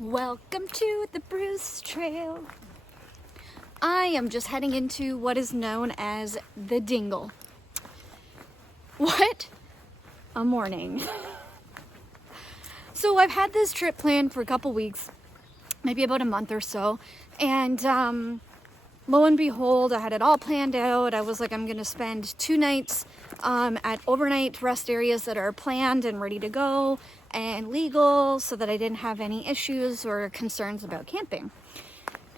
Welcome to the Bruce Trail. I am just heading into what is known as the Dingle. What a morning. So I've had this trip planned for a couple weeks, maybe about a month or so, and lo and behold, I had it all planned out. I was like, I'm gonna spend 2 nights at overnight rest areas that are planned and ready to go and legal, so that I didn't have any issues or concerns about camping.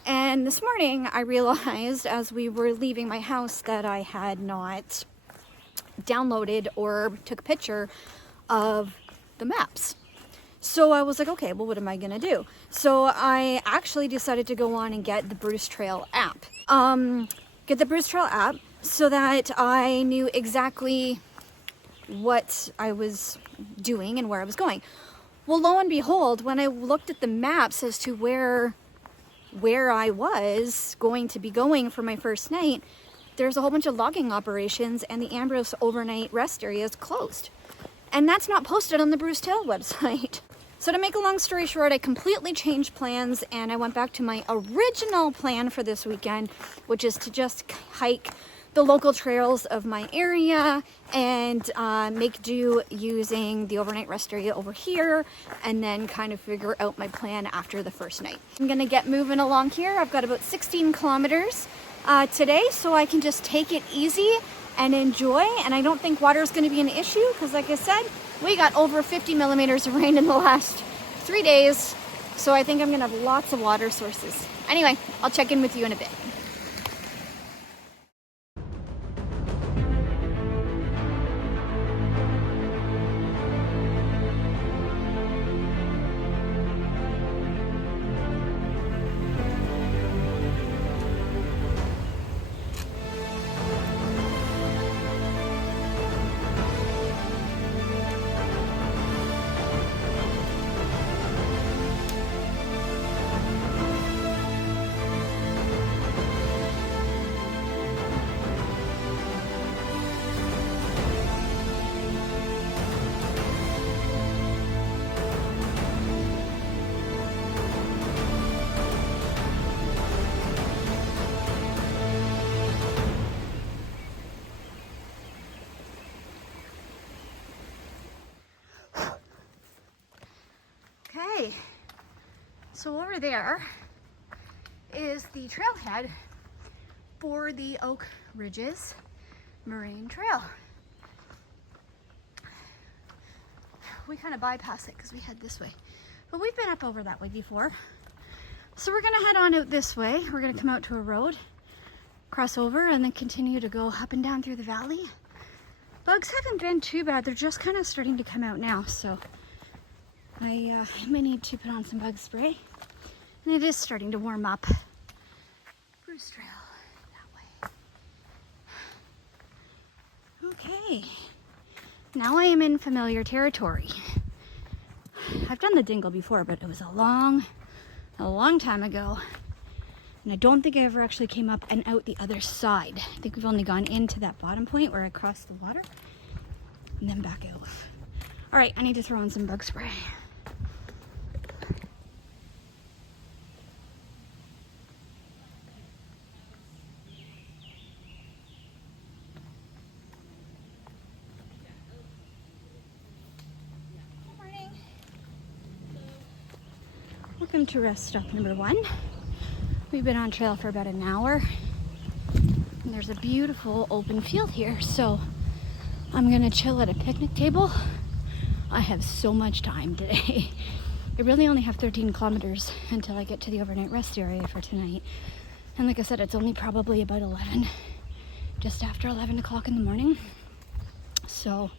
And this morning I realized as we were leaving my house that I had not downloaded or took a picture of the maps. So I was like, okay, well, what am I gonna do? So I actually decided to go on and get the Bruce Trail app. So that I knew exactly what I was doing and where I was going. Well, lo and behold, when I looked at the maps as to where I was going to be going for my first night, there's a whole bunch of logging operations and the Ambrose overnight rest area is closed. And that's not posted on the Bruce Trail website. So to make a long story short, I completely changed plans and I went back to my original plan for this weekend, which is to just hike the local trails of my area and make do using the overnight rest area over here, and then kind of figure out my plan after the first night. I'm gonna get moving along here. I've got about 16 kilometers today, so I can just take it easy and enjoy, and I don't think water is going to be an issue because, like I said, we got over 50 millimeters of rain in the last 3 days, so I think I'm gonna have lots of water sources. Anyway, I'll check in with you in a bit. Okay, so over there is the trailhead for the Oak Ridges Moraine Trail. We kind of bypass it because we head this way, but we've been up over that way before. So we're gonna head on out this way. We're gonna come out to a road, cross over, and then continue to go up and down through the valley. Bugs haven't been too bad. They're just kind of starting to come out now, so I may need to put on some bug spray. And it is starting to warm up. Bruce Trail, that way. Okay, now I am in familiar territory. I've done the Dingle before, but it was a long time ago. And I don't think I ever actually came up and out the other side. I think we've only gone into that bottom point where I crossed the water and then back out. All right, I need to throw in some bug spray. Welcome to rest stop number 1. We've been on trail for about an hour. And there's a beautiful open field here, so I'm gonna chill at a picnic table. I have so much time today. I really only have 13 kilometers until I get to the overnight rest area for tonight. And like I said, it's only probably about 11, just after 11 o'clock in the morning. So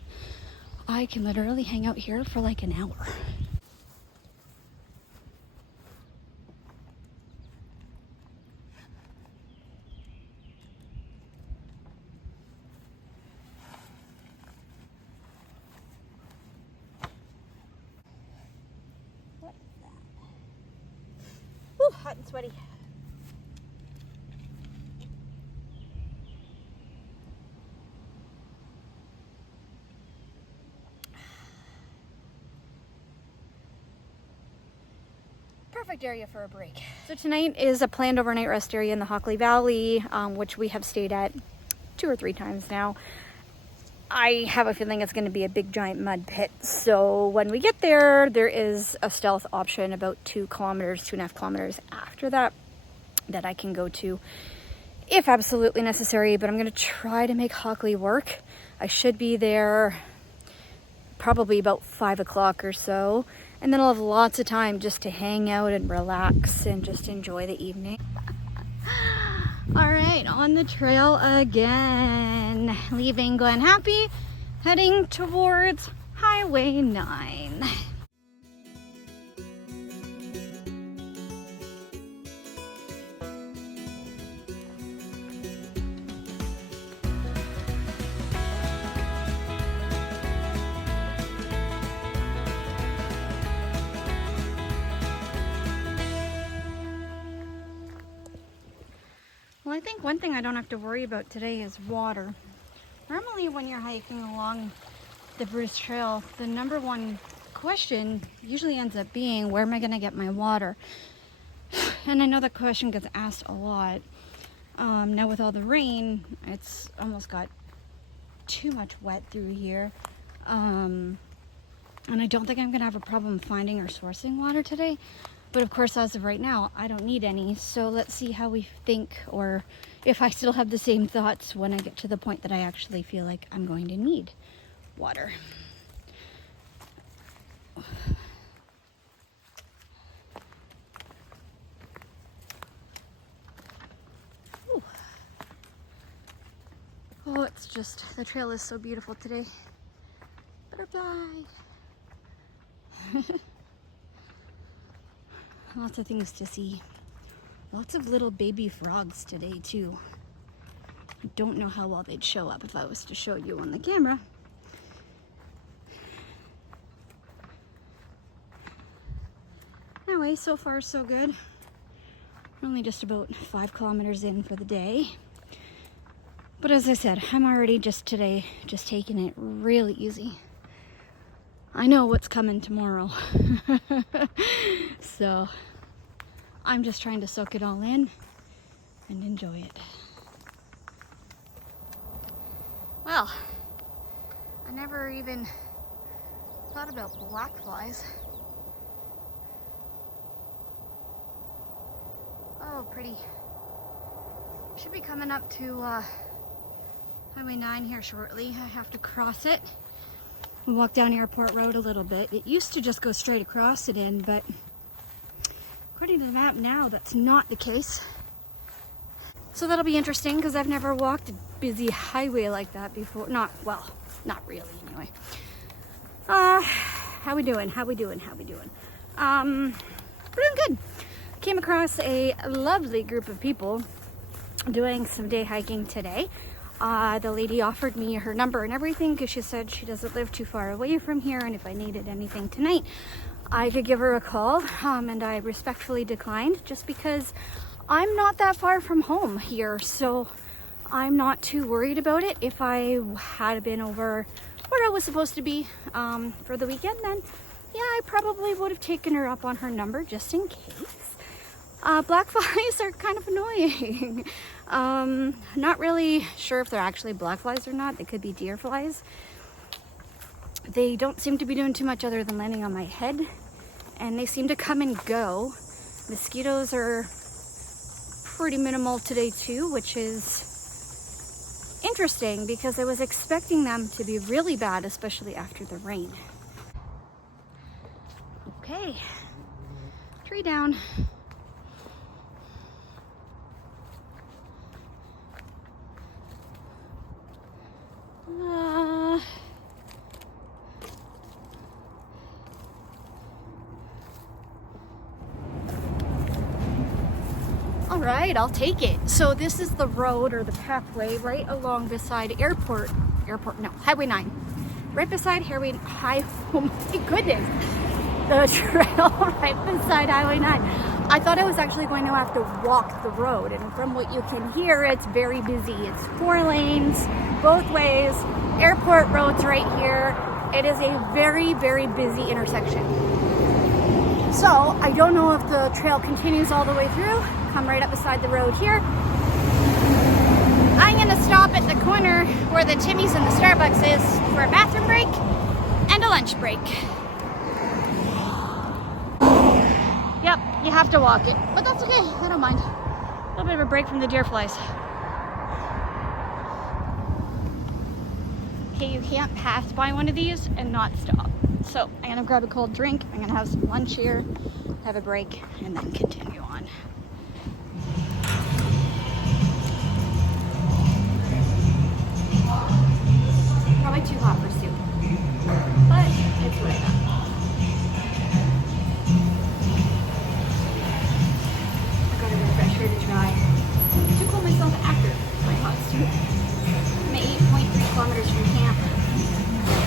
I can literally hang out here for like an hour. Woo, hot and sweaty. perfect area for a break. So tonight is a planned overnight rest area in the Hockley Valley, which we have stayed at 2 or 3 times now. I have a feeling it's going to be a big giant mud pit. So when we get there, there is a stealth option about 2 kilometers, 2.5 kilometers after that I can go to if absolutely necessary. But I'm going to try to make Hockley work. I should be there probably about 5 o'clock or so. And then I'll have lots of time just to hang out and relax and just enjoy the evening. All right, on the trail again, leaving Glen Happy, heading towards Highway 9. Well, I think one thing I don't have to worry about today is water. Normally when you're hiking along the Bruce Trail, the number one question usually ends up being, where am I going to get my water? And I know that question gets asked a lot. Now with all the rain, it's almost got too much wet through here. And I don't think I'm going to have a problem finding or sourcing water today. But of course, as of right now, I don't need any. So let's see how we think, or if I still have the same thoughts when I get to the point that I actually feel like I'm going to need water. Ooh. Oh, it's just, the trail is so beautiful today. Butterfly. Lots of things to see. Lots of little baby frogs today too. I don't know how well they'd show up if I was to show you on the camera. Anyway, so far so good. We're only just about 5 kilometers in for the day. But as I said, I'm already just today just taking it really easy. I know what's coming tomorrow. So I'm just trying to soak it all in and enjoy it. Well, I never even thought about black flies. Oh, pretty. Should be coming up to Highway 9 here shortly. I have to cross it. We walk down Airport Road a little bit. It used to just go straight across it in, but according to the map now, that's not the case. So that'll be interesting because I've never walked a busy highway like that before. Not really anyway. How we doing? We're doing good. Came across a lovely group of people doing some day hiking today. The lady offered me her number and everything because she said she doesn't live too far away from here, and if I needed anything tonight, I could give her a call, and I respectfully declined just because I'm not that far from home here, so I'm not too worried about it. If I had been over where I was supposed to be for the weekend, then yeah, I probably would have taken her up on her number just in case. Black flies are kind of annoying. Not really sure if they're actually black flies or not. They could be deer flies. They don't seem to be doing too much other than landing on my head, and they seem to come and go. Mosquitoes are pretty minimal today too, which is interesting because I was expecting them to be really bad, especially after the rain. Okay, tree down. All right, I'll take it. So this is the road or the pathway right along beside Highway 9. Right beside oh my goodness. The trail right beside Highway 9. I thought I was actually going to have to walk the road, and from what you can hear, it's very busy. It's 4 lanes, both ways. Airport Road's right here. It is a very, very busy intersection. So I don't know if the trail continues all the way through. Come right up beside the road here. I'm gonna stop at the corner where the Timmy's and the Starbucks is for a bathroom break and a lunch break. Yep, you have to walk it, but that's okay, I don't mind. A little bit of a break from the deer flies. Okay, you can't pass by one of these and not stop. So I'm gonna grab a cold drink, I'm gonna have some lunch here, have a break, and then continue on. Probably too hot for soup, but it's worth it. I got a refresher to try. To cool myself after my hot soup. I'm at 8.3 kilometers from camp.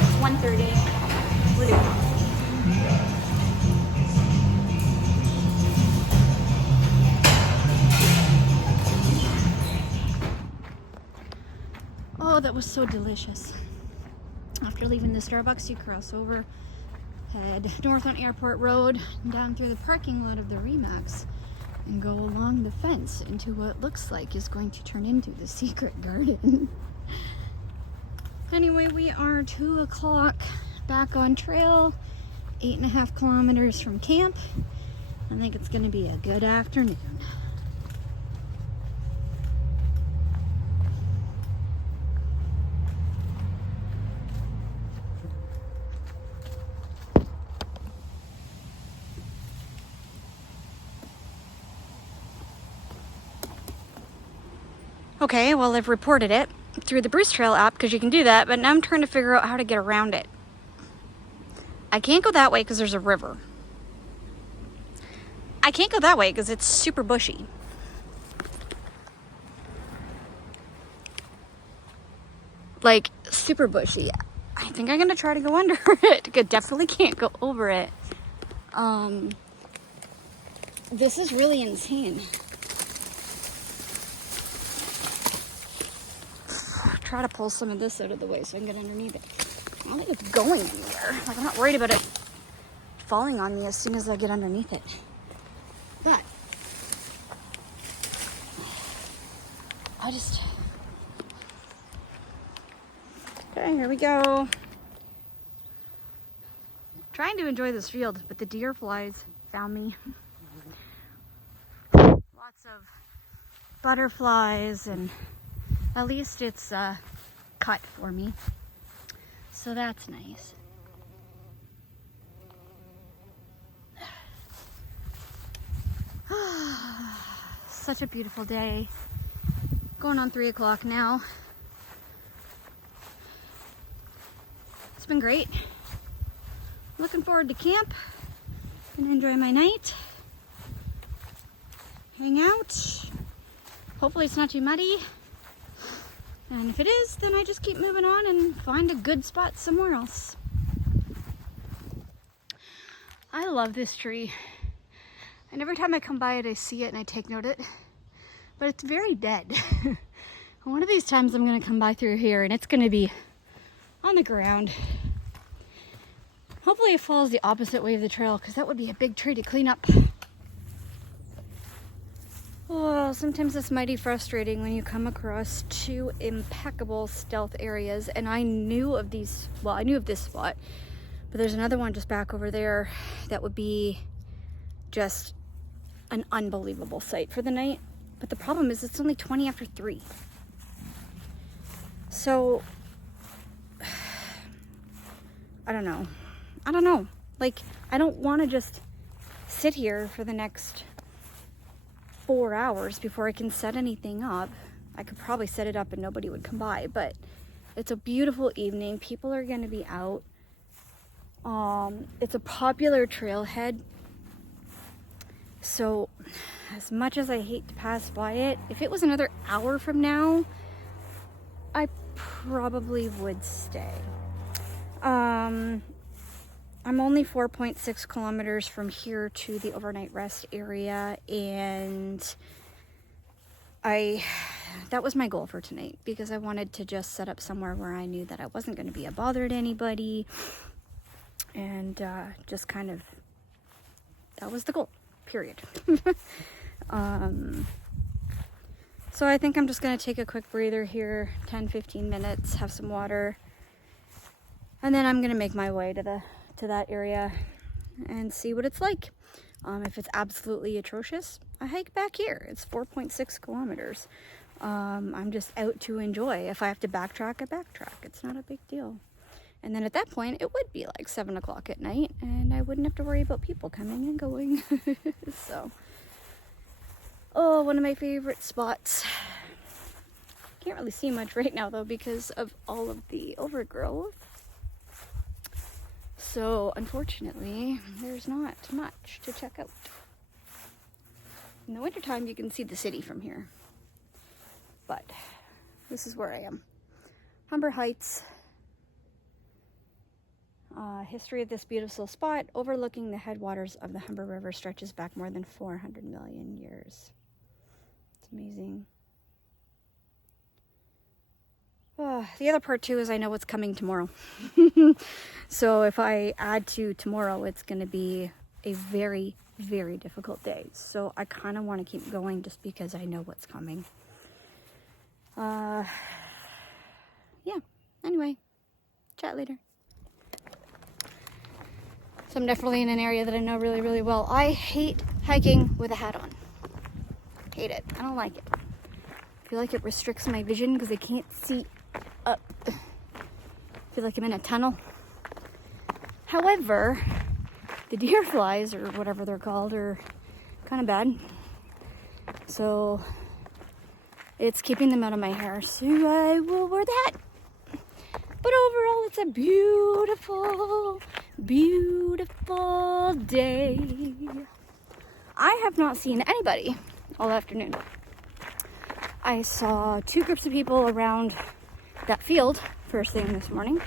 It's 1:30. We're doing awesome. Oh, that was so delicious. After leaving the Starbucks, you cross over, head north on Airport Road, and down through the parking lot of the Remax, and go along the fence into what looks like is going to turn into the secret garden. Anyway, we are 2 o'clock back on trail, 8.5 kilometers from camp. I think it's going to be a good afternoon. Okay, well, I've reported it through the Bruce Trail app because you can do that, but now I'm trying to figure out how to get around it. I can't go that way because there's a river. I can't go that way because it's super bushy. Like, super bushy. I think I'm gonna try to go under it. I definitely can't go over it. This is really insane. Try to pull some of this out of the way so I can get underneath it. I don't think it's going anywhere. Like, I'm not worried about it falling on me as soon as I get underneath it. But okay, here we go. Trying to enjoy this field, but the deer flies found me. Lots of butterflies, and at least it's cut for me. So that's nice. Such a beautiful day. Going on 3 o'clock now. It's been great. Looking forward to camp. Gonna enjoy my night. Hang out. Hopefully it's not too muddy. And if it is, then I just keep moving on and find a good spot somewhere else. I love this tree. And every time I come by it, I see it and I take note of it. But it's very dead. One of these times I'm gonna come by through here and it's gonna be on the ground. Hopefully it falls the opposite way of the trail, because that would be a big tree to clean up. Oh, sometimes it's mighty frustrating when you come across 2 impeccable stealth areas. And I knew of these, well, I knew of this spot, but there's another one just back over there that would be just an unbelievable site for the night. But the problem is it's only 20 after 3. So, I don't know. Like, I don't want to just sit here for the next 4 hours before I can set anything up. I could probably set it up and nobody would come by, but it's a beautiful evening. People are going to be out. It's a popular trailhead. So, as much as I hate to pass by it, if it was another hour from now, I probably would stay. I'm only 4.6 kilometers from here to the overnight rest area, and that was my goal for tonight, because I wanted to just set up somewhere where I knew that I wasn't going to be a bother to anybody, and just kind of That was the goal, period. So I think I'm just gonna take a quick breather here, 10-15 minutes, have some water, and then I'm gonna make my way to that area and see what it's like. If it's absolutely atrocious, I hike back here. It's 4.6 kilometers. I'm just out to enjoy. If I have to backtrack, I backtrack. It's not a big deal. And then at that point, it would be like 7 o'clock at night, and I wouldn't have to worry about people coming and going. So, oh, one of my favorite spots. Can't really see much right now though because of all of the overgrowth. So unfortunately, there's not much to check out. In the wintertime, you can see the city from here. But this is where I am. Humber Heights. History of this beautiful spot overlooking the headwaters of the Humber River stretches back more than 400 million years. It's amazing. The other part too is I know what's coming tomorrow. So if I add to tomorrow, it's going to be a very, very difficult day. So I kind of want to keep going just because I know what's coming. Yeah. Anyway, chat later. So I'm definitely in an area that I know really, really well. I hate hiking with a hat on. Hate it. I don't like it. I feel like it restricts my vision because I can't see up. I feel like I'm in a tunnel. However, the deer flies, or whatever they're called, are kind of bad. So it's keeping them out of my hair. So I will wear that. But overall, it's a beautiful, beautiful day. I have not seen anybody all afternoon. I saw 2 groups of people around that field first thing this morning.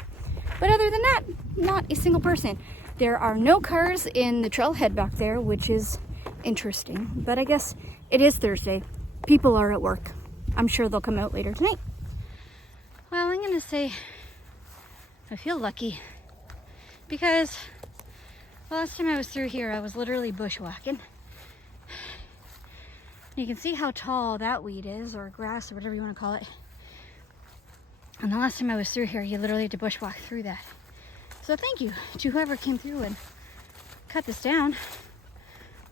But other than that, not a single person. There are no cars in the trailhead back there, which is interesting. But I guess it is Thursday. People are at work. I'm sure they'll come out later tonight. Well, I'm going to say I feel lucky because the last time I was through here, I was literally bushwhacking. You can see how tall that weed is, or grass, or whatever you want to call it. And the last time I was through here, you literally had to bushwhack through that. So thank you to whoever came through and cut this down.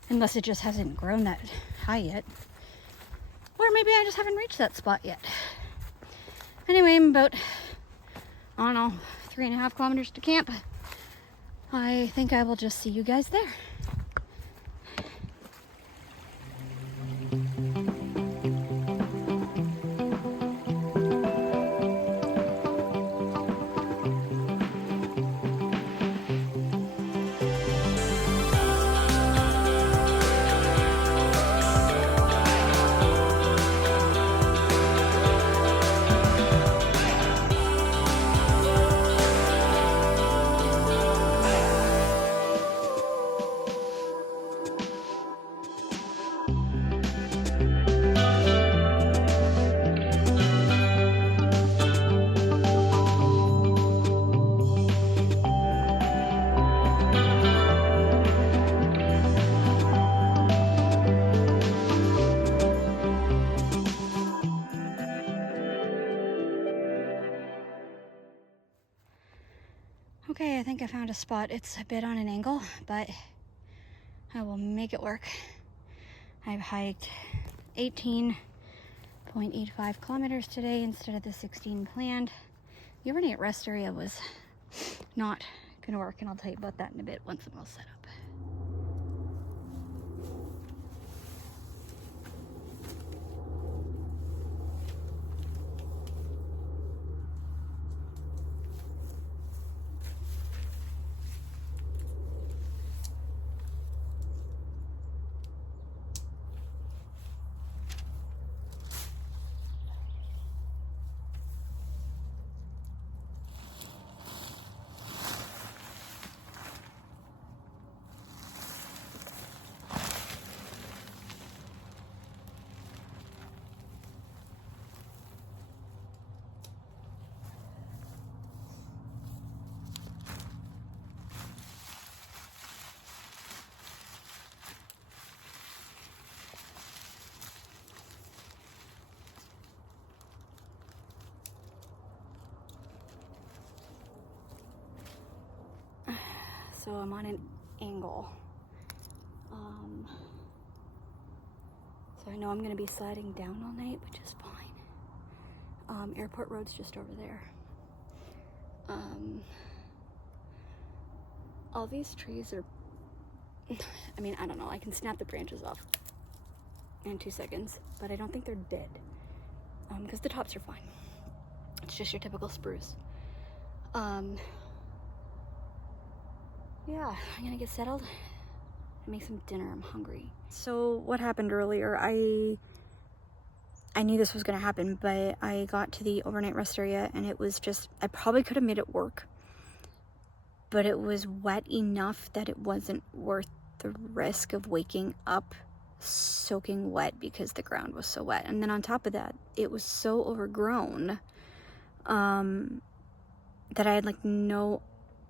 Unless it just hasn't grown that high yet. Or maybe I just haven't reached that spot yet. Anyway, I'm about, I don't know, 3.5 kilometers to camp. I think I will just see you guys there. Okay, I think I found a spot. It's a bit on an angle, but make it work. I've hiked 18.85 kilometers today instead of the 16 planned. The overnight rest area was not gonna work, and I'll tell you about that in a bit once I'm all set up. so I'm on an angle. So I know I'm gonna be sliding down all night, which is fine. Airport Road's just over there. All these trees are, I mean, I don't know, I can snap the branches off in 2 seconds, but I don't think they're dead, because the tops are fine. It's just your typical spruce. Yeah, I'm gonna get settled and make some dinner. I'm hungry. So what happened earlier, I knew this was gonna happen, but I got to the overnight rest area and it was just, I probably could have made it work, but it was wet enough that it wasn't worth the risk of waking up soaking wet because the ground was so wet. And then on top of that, it was so overgrown that I had like no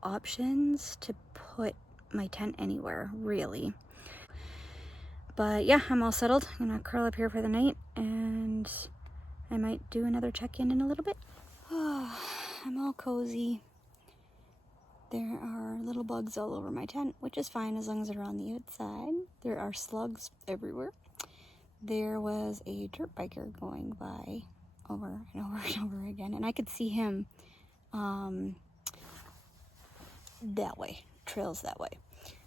options to put my tent anywhere, really. But yeah, I'm all settled. I'm gonna curl up here for the night and I might do another check-in in a little bit. Oh, I'm all cozy. There are little bugs all over my tent, which is fine as long as they're on the outside. There are slugs everywhere. There was a dirt biker going by over and over and over again, and I could see him that way, trails that way.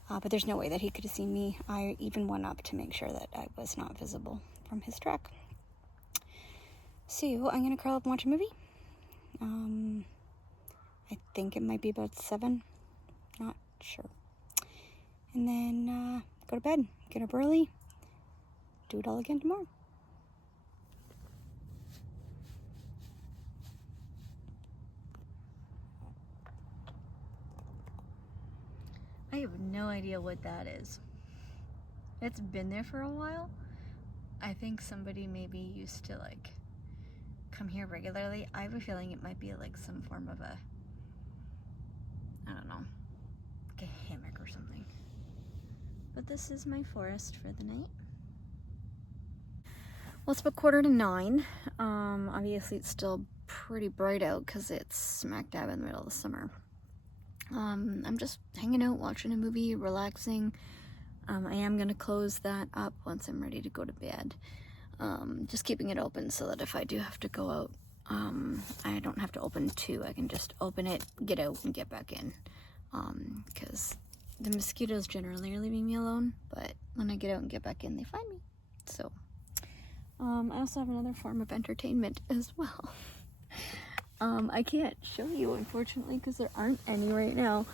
But there's no way that he could have seen me. I even went up to make sure that I was not visible from his track. So I'm gonna curl up and watch a movie. I think it might be about 7, not sure. And then go to bed, get up early, do it all again tomorrow. I have no idea what that is. It's been there for a while. I think somebody maybe used to like come here regularly. I have a feeling it might be like some form of a, I don't know, like a hammock or something. But this is my forest for the night. Well, it's about 8:45. Obviously it's still pretty bright out because it's smack dab in the middle of the summer. I'm just hanging out, watching a movie, relaxing. I am gonna close that up once I'm ready to go to bed. Just keeping it open so that if I do have to go out, I don't have to open 2. I can just open it, get out, and get back in. Because the mosquitoes generally are leaving me alone, but when I get out and get back in, they find me. So, I also have another form of entertainment as well. I can't show you, unfortunately, because there aren't any right now,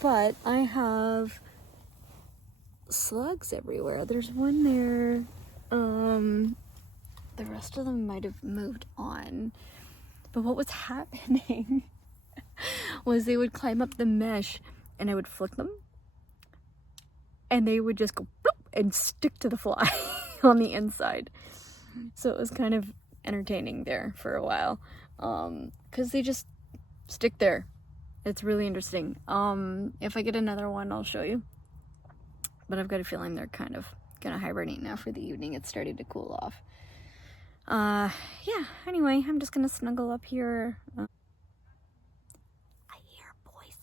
but I have slugs everywhere. There's one there. The rest of them might have moved on, but what was happening was they would climb up the mesh and I would flick them and they would just go bloop and stick to the fly on the inside. So it was kind of entertaining there for a while, because they just stick there. It's really interesting. If I get another one, I'll show you, but I've got a feeling they're kind of gonna hibernate now for the evening. It's starting to cool off. Yeah, anyway, I'm just gonna snuggle up here. I hear voices.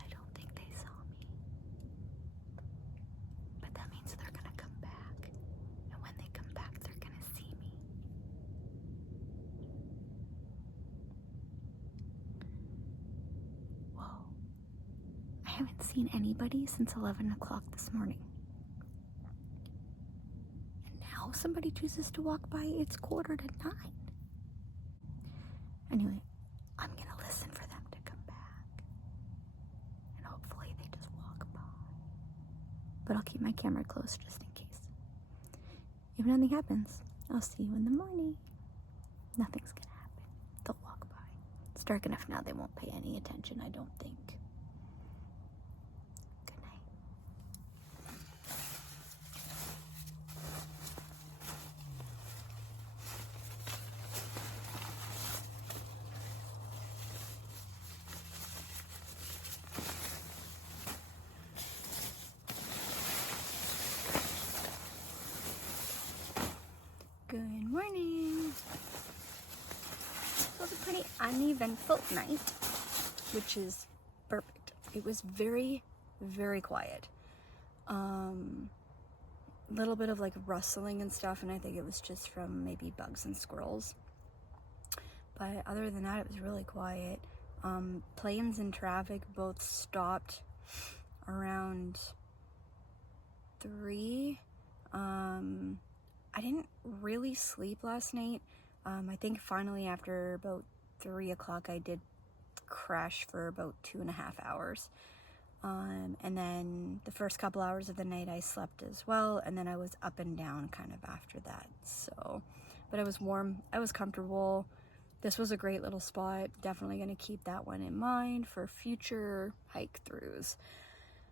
I don't think they saw me, but that means they're gonna come back, and when they come back, they're gonna see me. Whoa. I haven't seen anybody since 11 o'clock this morning. And now somebody chooses to walk by, it's 8:45. Anyway, I'm gonna listen for them to come back. but I'll keep my camera close just in case. If nothing happens, I'll see you in the morning. Nothing's gonna happen. They'll walk by. It's dark enough now they won't pay any attention, I don't think. Good night. Good morning. It was a pretty uneventful night, which is perfect. It was very, very quiet. Little bit of like rustling and stuff, and I think it was just from maybe bugs and squirrels. But other than that, it was really quiet. Planes and traffic both stopped around 3. I didn't really sleep last night. I think finally after about 3 o'clock I did crash for about 2.5 hours. And then the first couple hours of the night I slept as well, and then I was up and down kind of after that. So, but I was warm, I was comfortable. This was a great little spot. Definitely gonna keep that one in mind for future hike throughs.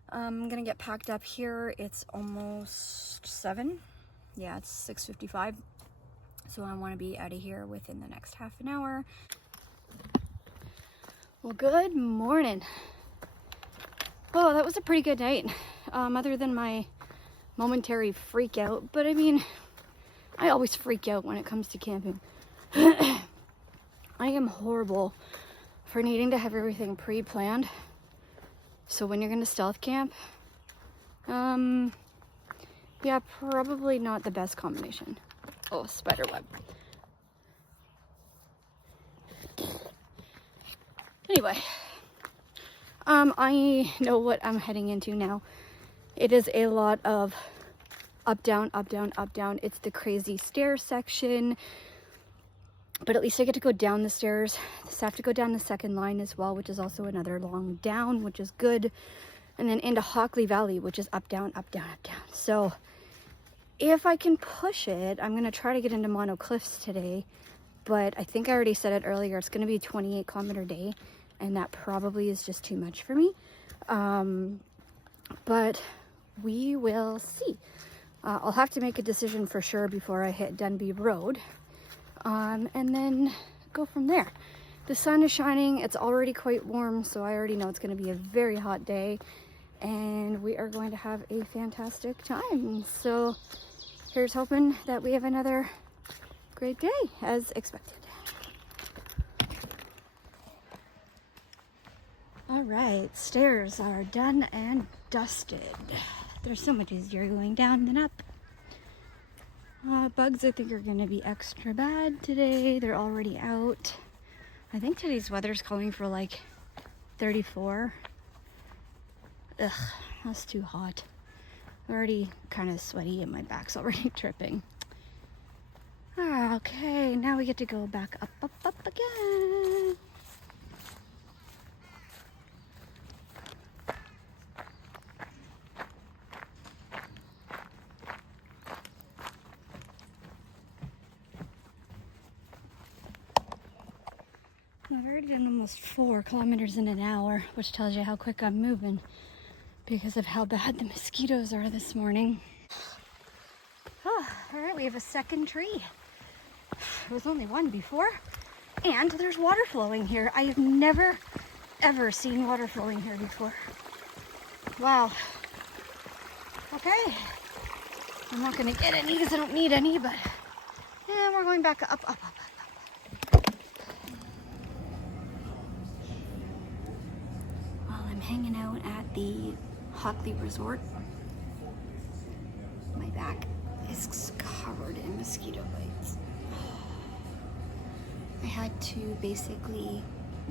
I'm gonna get packed up here. It's almost 7. Yeah, it's 6:55, so I want to be out of here within the next half an hour. Well, good morning. Oh, that was a pretty good night, other than my momentary freak out. But I mean, I always freak out when it comes to camping. I am horrible for needing to have everything pre-planned. So when you're gonna stealth camp, yeah, probably not the best combination. Oh, spider web. Anyway, I know what I'm heading into now. It is a lot of up, down, up, down, up, down. It's the crazy stair section, but at least I get to go down the stairs. I have to go down the second line as well, which is also another long down, which is good. And then into Hockley Valley, which is up, down, up, down, up, down. So if I can push it, I'm going to try to get into Mono Cliffs today, but I think I already said it earlier, it's going to be a 28-kilometer day, and that probably is just too much for me. But we will see. I'll have to make a decision for sure before I hit Dunby Road, and then go from there. The sun is shining, it's already quite warm, so I already know it's going to be a very hot day, and we are going to have a fantastic time. So here's hoping that we have another great day as expected. All right, stairs are done and dusted. They're so much easier going down than up. Bugs I think are going to be extra bad today. They're already out. I think today's weather's calling for like 34. Ugh, that's too hot. I'm already kind of sweaty and my back's already tripping. Okay, now we get to go back up, up, up again. I've already done almost 4 kilometers in an hour, which tells you how quick I'm moving because of how bad the mosquitoes are this morning. Oh, all right, we have a second tree. There was only one before, and there's water flowing here. I have never, ever seen water flowing here before. Wow. Okay. I'm not gonna get any because I don't need any, but yeah, we're going back up, up, up, up. Hanging out at the Hockley Resort. My back is covered in mosquito bites. I had to basically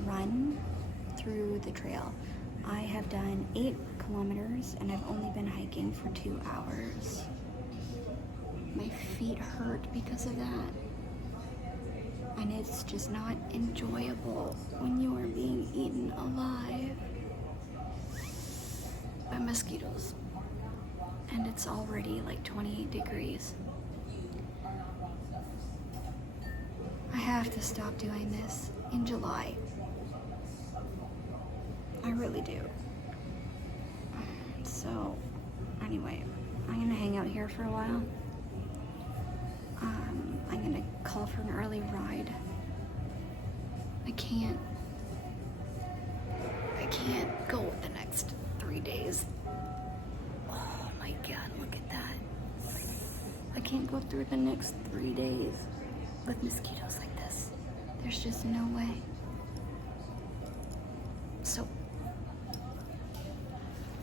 run through the trail. I have done 8 kilometers and I've only been hiking for 2 hours. My feet hurt because of that. And it's just not enjoyable when you are being eaten alive by mosquitoes. and it's already like 28 degrees. I have to stop doing this in July. I really do. So, anyway, I'm gonna hang out here for a while. I'm gonna call for an early ride. I can't go the next 3 days. Oh my God, look at that. I can't go through the next 3 days with mosquitoes like this. There's just no way. So,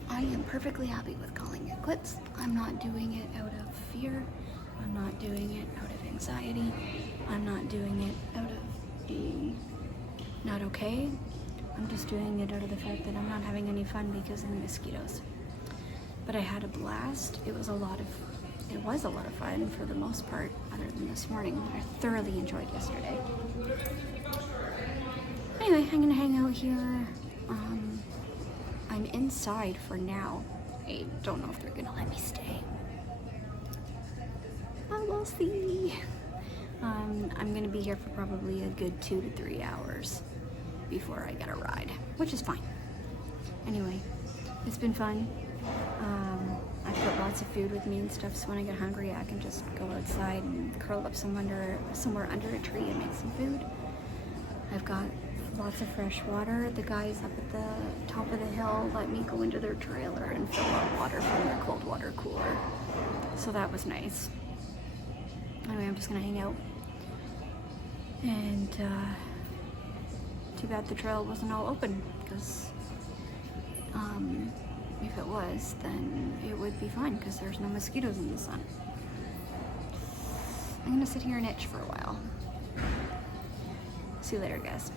I am perfectly happy with calling it quits. I'm not doing it out of fear. I'm not doing it out of anxiety. I'm not doing it out of being not okay. I'm just doing it out of the fact that I'm not having any fun because of the mosquitoes. But I had a blast. It was a lot of fun for the most part, other than this morning. I thoroughly enjoyed yesterday. Anyway, I'm gonna hang out here. I'm inside for now. I don't know if they're gonna let me stay. But we'll see. I'm gonna be here for probably a good 2 to 3 hours before I get a ride, which is fine. Anyway, it's been fun. I've got lots of food with me and stuff, so when I get hungry, I can just go outside and curl up somewhere under a tree and make some food. I've got lots of fresh water. The guys up at the top of the hill let me go into their trailer and fill up water from their cold water cooler. So that was nice. Anyway, I'm just gonna hang out. And too bad the trail wasn't all open, because if it was, then it would be fine because there's no mosquitoes in the sun. I'm gonna sit here and itch for a while. See you later, guys.